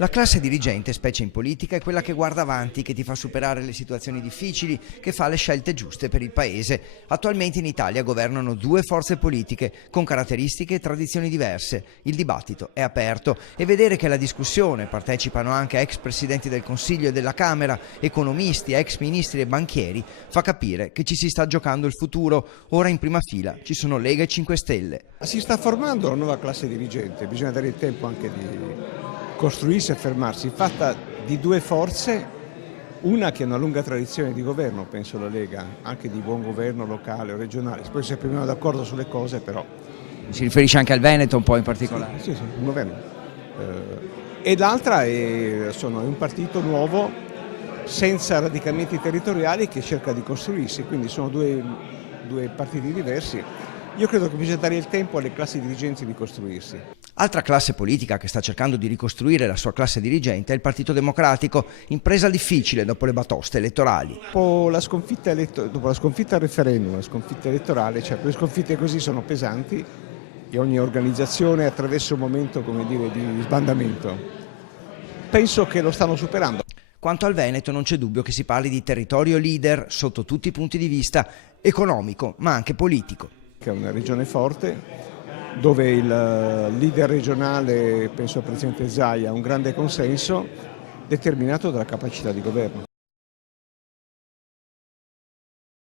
La classe dirigente, specie in politica, è quella che guarda avanti, che ti fa superare le situazioni difficili, che fa le scelte giuste per il Paese. Attualmente in Italia governano due forze politiche con caratteristiche e tradizioni diverse. Il dibattito è aperto e vedere che alla discussione partecipano anche ex presidenti del Consiglio e della Camera, economisti, ex ministri e banchieri, fa capire che ci si sta giocando il futuro. Ora in prima fila ci sono Lega e 5 Stelle. Si sta formando una nuova classe dirigente, bisogna dare il tempo anche di costruirsi e fermarsi, fatta di due forze, una che ha una lunga tradizione di governo, penso la Lega, anche di buon governo locale o regionale, poi se prendiamo d'accordo sulle cose però. Si riferisce anche al Veneto un po' in particolare? Sì, un governo. E l'altra è un partito nuovo, senza radicamenti territoriali, che cerca di costruirsi, quindi sono due partiti diversi. Io credo che bisogna dare il tempo alle classi dirigenti di costruirsi. Altra classe politica che sta cercando di ricostruire la sua classe dirigente è il Partito Democratico, impresa difficile dopo le batoste elettorali. Dopo la sconfitta al referendum, la sconfitta elettorale, cioè quelle sconfitte così sono pesanti e ogni organizzazione attraversa un momento, come dire, di sbandamento. Penso che lo stanno superando. Quanto al Veneto non c'è dubbio che si parli di territorio leader sotto tutti i punti di vista, economico ma anche politico. Che è una regione forte, dove il leader regionale, penso al presidente Zaia, ha un grande consenso determinato dalla capacità di governo.